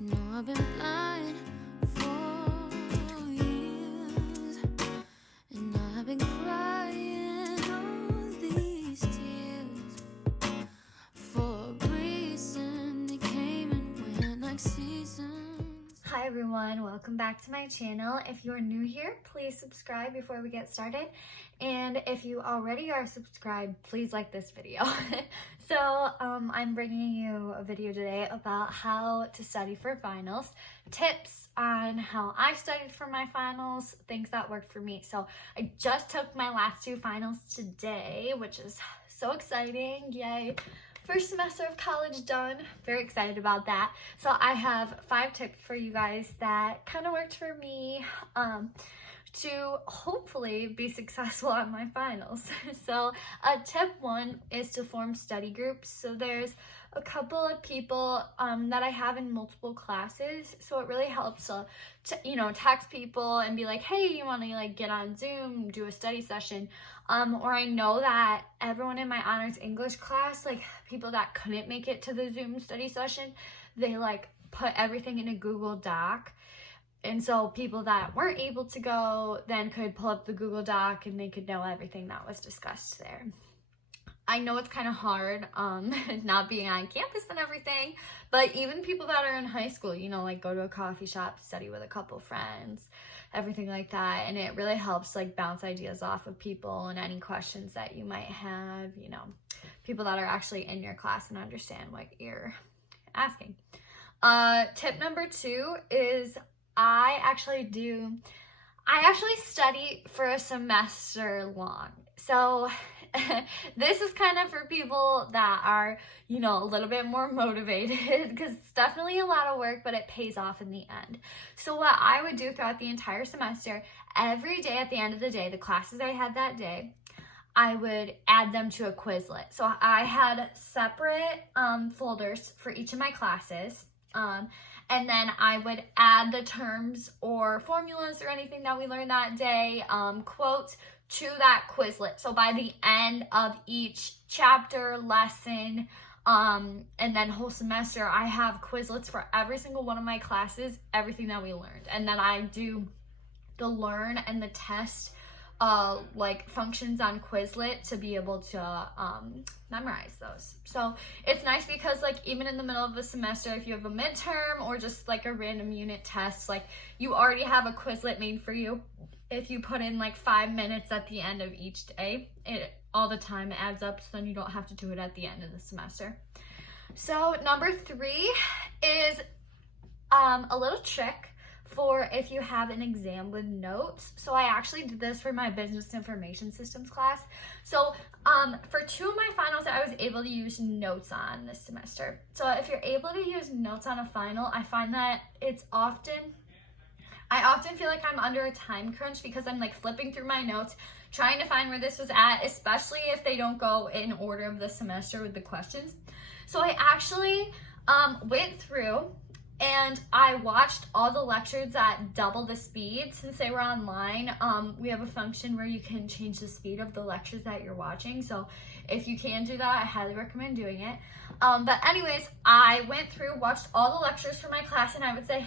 You know I've been blind for years, and I've been crying all these tears for a reason. They came and went like seasons. Hi everyone, welcome back to my channel. If you're new here, please subscribe before we get started. And if you already are subscribed, please like this video. I'm bringing you a video today about how to study for finals, tips on how I studied for my finals, things that worked for me. So I just took my last two finals today, which is so exciting, yay. First semester of college done. Very excited about that. So I have 5 tips for you guys that kind of worked for me to hopefully be successful on my finals. So tip 1 is to form study groups. So there's a couple of people that I have in multiple classes, so it really helps to text people and be like, hey, you want to get on Zoom, do a study session, or I know that everyone in my honors English class, people that couldn't make it to the Zoom study session, they put everything in a Google Doc. And so people that weren't able to go then could pull up the Google Doc and they could know everything that was discussed there. I know it's kind of hard not being on campus and everything, but even people that are in high school, go to a coffee shop, study with a couple friends, everything like that. And it really helps bounce ideas off of people and any questions that you might have, people that are actually in your class and understand what you're asking. Tip number 2 is I actually study for a semester long. So this is kind of for people that are, a little bit more motivated, because it's definitely a lot of work, but it pays off in the end. So what I would do throughout the entire semester, every day at the end of the day, the classes I had that day, I would add them to a Quizlet. So I had separate folders for each of my classes. And then I would add the terms or formulas or anything that we learned that day, quotes, to that Quizlet. So by the end of each chapter, lesson, and then whole semester, I have Quizlets for every single one of my classes, everything that we learned. And then I do the learn and the test functions on Quizlet to be able to memorize those. So it's nice because even in the middle of the semester, if you have a midterm or just a random unit test, you already have a Quizlet made for you. If you put in 5 minutes at the end of each day, all the time adds up, so then you don't have to do it at the end of the semester. So number 3 is a little trick for if you have an exam with notes. So I actually did this for my business information systems class. So for 2 of my finals, I was able to use notes on this semester. So if you're able to use notes on a final, I find that I often feel like I'm under a time crunch because I'm flipping through my notes, trying to find where this was at, especially if they don't go in order of the semester with the questions. So I actually went through and I watched all the lectures at double the speed since they were online. We have a function where you can change the speed of the lectures that you're watching. So if you can do that, I highly recommend doing it. But anyways, I went through, watched all the lectures for my class, and I would say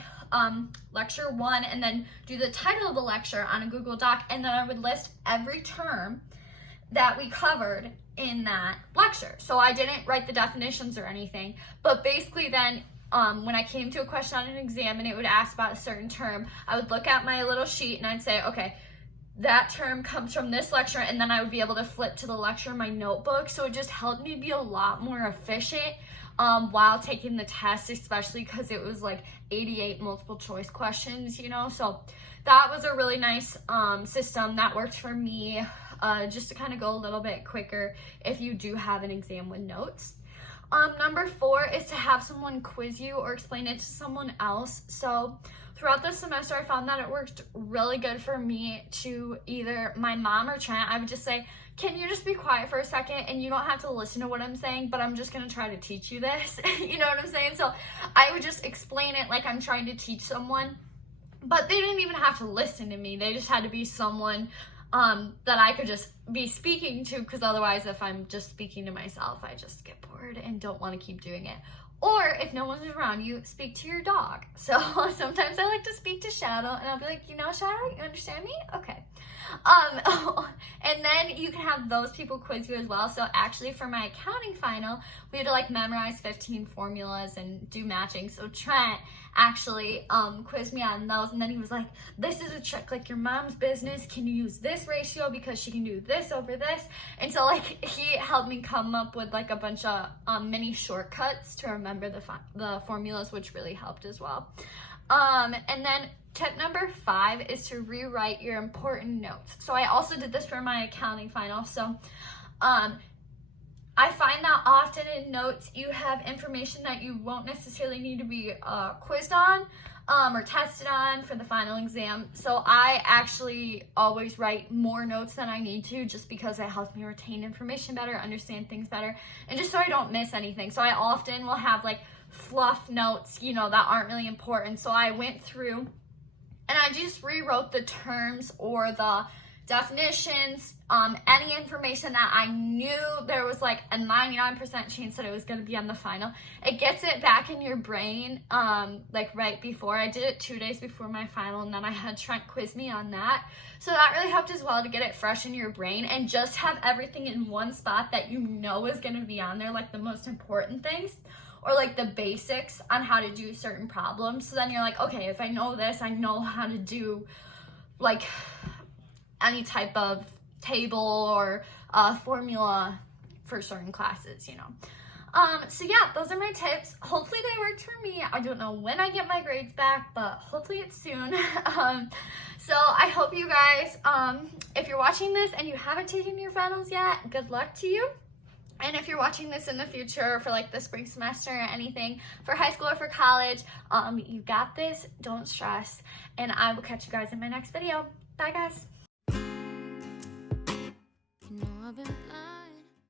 lecture 1 and then do the title of the lecture on a Google Doc, and then I would list every term that we covered in that lecture. So I didn't write the definitions or anything, but basically then when I came to a question on an exam and it would ask about a certain term, I would look at my little sheet and I'd say, okay, that term comes from this lecture, and then I would be able to flip to the lecture in my notebook. So it just helped me be a lot more efficient while taking the test, especially because it was 88 multiple choice questions, So that was a really nice system that worked for me, just to kind of go a little bit quicker if you do have an exam with notes. Number 4 is to have someone quiz you or explain it to someone else. So throughout the semester, I found that it worked really good for me to either my mom or Trent. I would just say, can you just be quiet for a second, and you don't have to listen to what I'm saying, but I'm just going to try to teach you this. You know what I'm saying? So I would just explain it like I'm trying to teach someone, but they didn't even have to listen to me. They just had to be someone that I could just be speaking to, because otherwise if I'm just speaking to myself, I just get bored and don't want to keep doing it. Or if no one's around you, speak to your dog. So sometimes I like to speak to Shadow and I'll be like, Shadow, you understand me? Okay. And then you can have those people quiz you as well. So actually for my accounting final, we had to like memorize 15 formulas and do matching. So Trent actually quizzed me on those, and then he was like, this is a trick, like your mom's business, can you use this ratio because she can do this over this? And so like he helped me come up with like a bunch of mini shortcuts to remember the formulas, which really helped as well. And then tip number 5 is to rewrite your important notes. So I also did this for my accounting final. So I find that often in notes you have information that you won't necessarily need to be quizzed on or tested on for the final exam. So I actually always write more notes than I need to, just because it helps me retain information better, understand things better, and just so I don't miss anything. So I often will have like fluff notes, that aren't really important. So I went through and I just rewrote the terms or the definitions, any information that I knew there was like a 99% chance that it was going to be on the final. It gets it back in your brain, like right before. I did it 2 days before my final, and then I had Trent quiz me on that. So that really helped as well to get it fresh in your brain and just have everything in one spot that is going to be on there, like the most important things, or like the basics on how to do certain problems. So then you're like, okay, if I know this, I know how to do like any type of table or formula for certain classes, So yeah, those are my tips. Hopefully they worked for me. I don't know when I get my grades back, but hopefully it's soon. So I hope you guys, if you're watching this and you haven't taken your finals yet, good luck to you. And if you're watching this in the future for like the spring semester or anything, for high school or for college, you got this, don't stress. And I will catch you guys in my next video. Bye guys. I've been